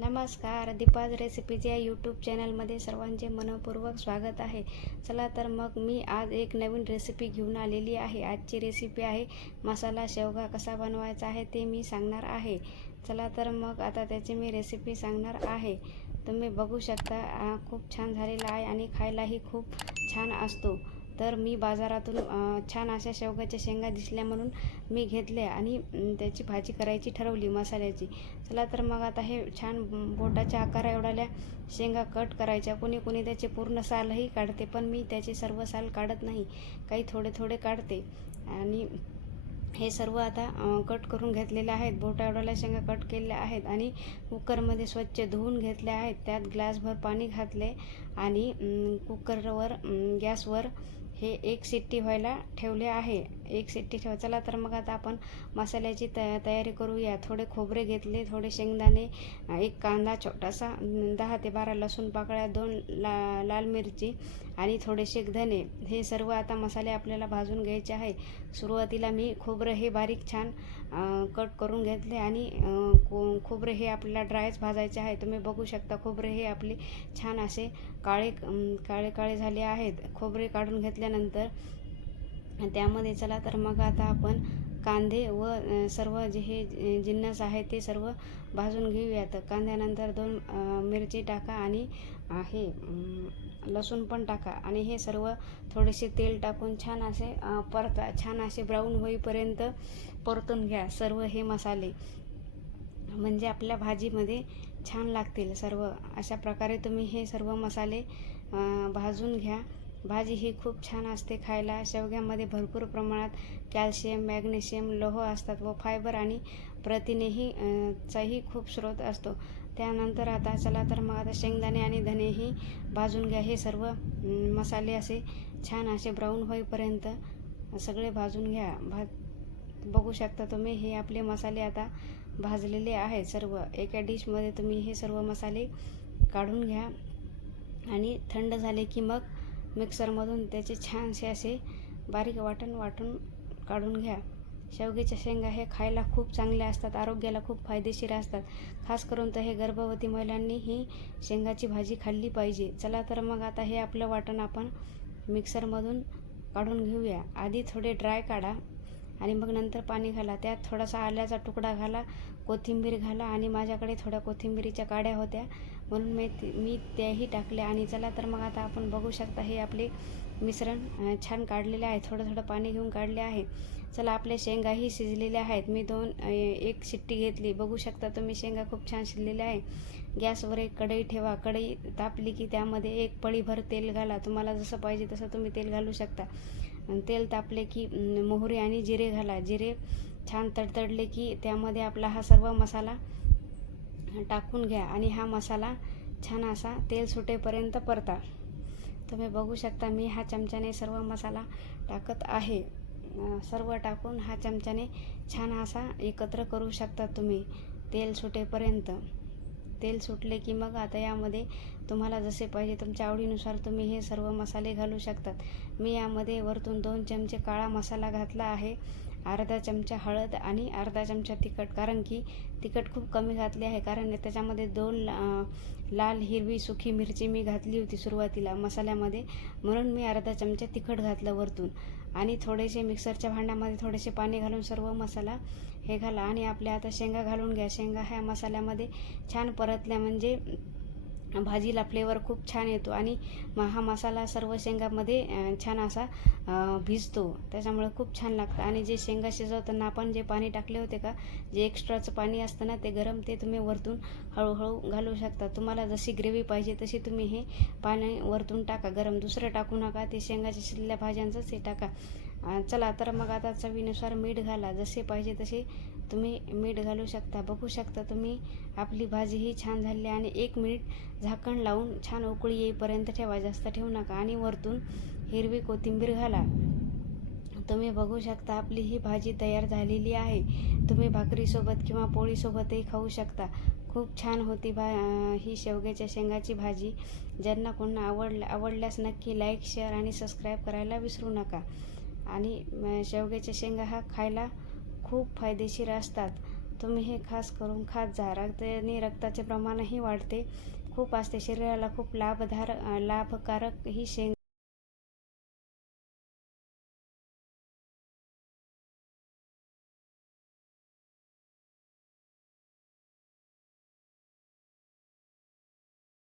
नमस्कार दीपाज रेसिपीज या यूट्यूब चॅनलमध्ये सर्वांचे मनपूर्वक स्वागत आहे. चला तर मग मी आज एक नवीन रेसिपी घेऊन आलेली आहे. आजची रेसिपी आहे मसाला शेवगा कसा बनवायचा आहे ते मी सांगणार आहे. चला तर मग आता त्याची मी रेसिपी सांगणार आहे. तुम्ही बघू शकता खूप छान झालेला आहे आणि खायलाही खूप छान असतो. तर मी बाजारातून छान अशा शेवग्याच्या शेंगा दिसल्या म्हणून मी घेतल्या आणि त्याची भाजी करायची ठरवली मसाल्याची. चला तर मग आता हे छान बोटाच्या आकारा एवढाल्या शेंगा कट करायच्या. कोणी कोणी त्याचे पूर्ण सालही काढते पण मी त्याचे सर्व साल काढत नाही. काही थोडे थोडे काढते. आणि हे सर्व आता कट करून घेतलेले आहेत. बोटा एवढाल्या शेंगा कट केलेल्या आहेत आणि कुकरमध्ये स्वच्छ धुवून घेतल्या आहेत. त्यात ग्लासभर पाणी घातले आणि कुकरवर गॅसवर हे एक शिट्टी व्हायला ठेवले आहे. एक शिट्टी ठेवा चला तर मग आता आपण मसाल्याची तया तयारी करूया. थोडे खोबरे घेतले थोडे शेंगदाणे एक कांदा छोटासा दहा ते बारा लसूण पाकळ्या दोन ला लाल मिरची आणि थोडेसे धने. हे सर्व आता मसाले आपल्याला भाजून घ्यायचे आहे. सुरुवातीला मी खोबरं हे बारीक छान कट करून घेतले आणि अ, खोबरे हे आपल्याला ड्रायच भाजायचे आहे. तुम्ही बघू शकता खोबरे हे आपले छान असे काळे काळे काळे झाले आहेत. खोबरे काढून घेतल्यानंतर त्यामध्ये चला तर मग आता आपण कांदे व सर्व जे हे जिन्नस आहे ते सर्व भाजून घेऊयात. कांद्यानंतर दोन मिरची टाका आणि हे लसूण पण टाका आणि हे सर्व थोडेसे तेल टाकून छान असे परता छान असे ब्राऊन होईपर्यंत परतून घ्या सर्व हे मसाले. म्हणजे आपल्या भाजीमध्ये छान लागतील सर्व. अशा प्रकारे तुम्ही हे सर्व मसाले भाजून घ्या. भाजी ही खूप छान असते खायला. शेवग्यामध्ये भरपूर प्रमाणात कॅल्शियम मॅग्नेशियम लोह असतात व फायबर आणि प्रथिनेही चाही खूप स्रोत असतो. त्यानंतर आता चला तर मग आता शेंगदाणे आणि धनेही भाजून घ्या. हे सर्व मसाले असे छान असे ब्राऊन होईपर्यंत सगळे भाजून घ्या. भा बघू शकता तुम्ही हे आपले मसाले आता भाजलेले आहेत सर्व. एका डिशमध्ये तुम्ही हे सर्व मसाले काढून घ्या आणि थंड झाले की मग मिक्सरमधून त्याचे छानसे असे बारीक वाटण वाटून काढून घ्या. शेवग्याच्या शेंगा हे खायला खूप चांगले असतात आरोग्याला खूप फायदेशीर असतात. खास करून तर हे गर्भवती महिलांनी ही शेंगाची भाजी खाल्ली पाहिजे. चला तर मग आता हे आपलं वाटण आपण मिक्सरमधून काढून घेऊया. आधी थोडे ड्राय काढा आणि मग नंतर पाणी घाला. त्यात थोडासा आल्याचा तुकडा घाला कोथिंबीर घाला आणि माझ्याकडे थोड्या कोथिंबीरीच्या काड्या होत्या. म्हणून मी मी त्याही टाकल्या आणि चला तर मग आता आपण बघू शकता हे आपले मिश्रण छान काढलेले आहे. थोडं थोडं पाणी घेऊन काढले आहे. चला आपल्या शेंगाही शिजलेल्या आहेत. मी दोन एक शिट्टी घेतली. बघू शकता तुम्ही शेंगा खूप छान शिजलेल्या आहे. गॅसवर एक कढई ठेवा. कढई तापली की त्यामध्ये एक पळीभर तेल घाला. तुम्हाला जसं पाहिजे तसं तुम्ही तेल घालू शकता. तेल तापले की मोहरी आणि जिरे घाला. जिरे छान तडतडले की त्यामध्ये आपला हा सर्व मसाला टाकून घ्या आणि हा मसाला छान असा तेल सुटेपर्यंत परता. तुम्ही बघू शकता मी हा चमच्याने सर्व मसाला टाकत आहे. सर्व टाकून हा चमच्याने छान असा एकत्र करू शकता तुम्ही तेल सुटेपर्यंत. तेल सुटले की मग आता यामध्ये तुम्हाला जसे पाहिजे तुमच्या आवडीनुसार तुम्ही हे सर्व मसाले घालू शकतात. मी यामध्ये वरतून दोन चमचे काळा मसाला घातला आहे. अर्धा चमचा हळद आणि अर्धा चमचा तिखट. कारण की तिखट खूप कमी घातले आहे. कारण त्याच्यामध्ये दोन ला- लाल हिरवी सुखी मिरची मी घातली होती सुरुवातीला मसाल्यामध्ये. म्हणून मी अर्धा चमचा तिखट घातलं वरतून. आणि थोडेसे मिक्सरच्या भांड्यामध्ये थोडेसे पाणी घालून सर्व मसाला हे घाला. आणि आपल्या आता शेंगा घालून घ्या. शेंगा ह्या मसाल्यामध्ये छान परतल्या म्हणजे भाजीला फ्लेवर खूप छान येतो आणि हा मसाला सर्व शेंगामध्ये छान असा भिजतो. त्याच्यामुळे खूप छान लागतं. आणि जे शेंगा शिजवताना आपण जे पाणी टाकले होते का जे एक्स्ट्राचं पाणी असतं ना ते गरम ते तुम्ही वरतून हळूहळू घालू शकता. तुम्हाला जशी ग्रेव्ही पाहिजे तशी तुम्ही हे पाणी वरतून टाका. गरम दुसरं टाकू नका. ते शेंगाच्या शिजल्या भाज्यांचंच हे टाका. चला तर मग आता चवीनुसार मीठ घाला. जसे पाहिजे तसे तुम्ही मीठ घालू शकता बघू शकता तुम्ही. आपली भाजी ही छान झाली आणि एक मिनिट झाकण लावून छान उकळी येईपर्यंत ठेवा जास्त ठेवू नका. आणि वरतून हिरवी कोथिंबीर घाला. तुम्ही बघू शकता आपली ही भाजी तयार झालेली आहे. तुम्ही भाकरीसोबत किंवा पोळीसोबतही खाऊ शकता. खूप छान होती भा ही शेवग्याच्या शेंगाची भाजी. ज्यांना कोणा आवडल्या आवडल्यास नक्की लाईक शेअर आणि सबस्क्राईब करायला विसरू नका. आणि शेवग्याच्या शेंगा हा खायला खूप फायदेशीर असतात. तुम्ही हे खास करून खात जा. रक्ताने रक्ताचे प्रमाणही वाढते. खूप असते. शरीराला खूप लाभधार लाभकारक ही शेंग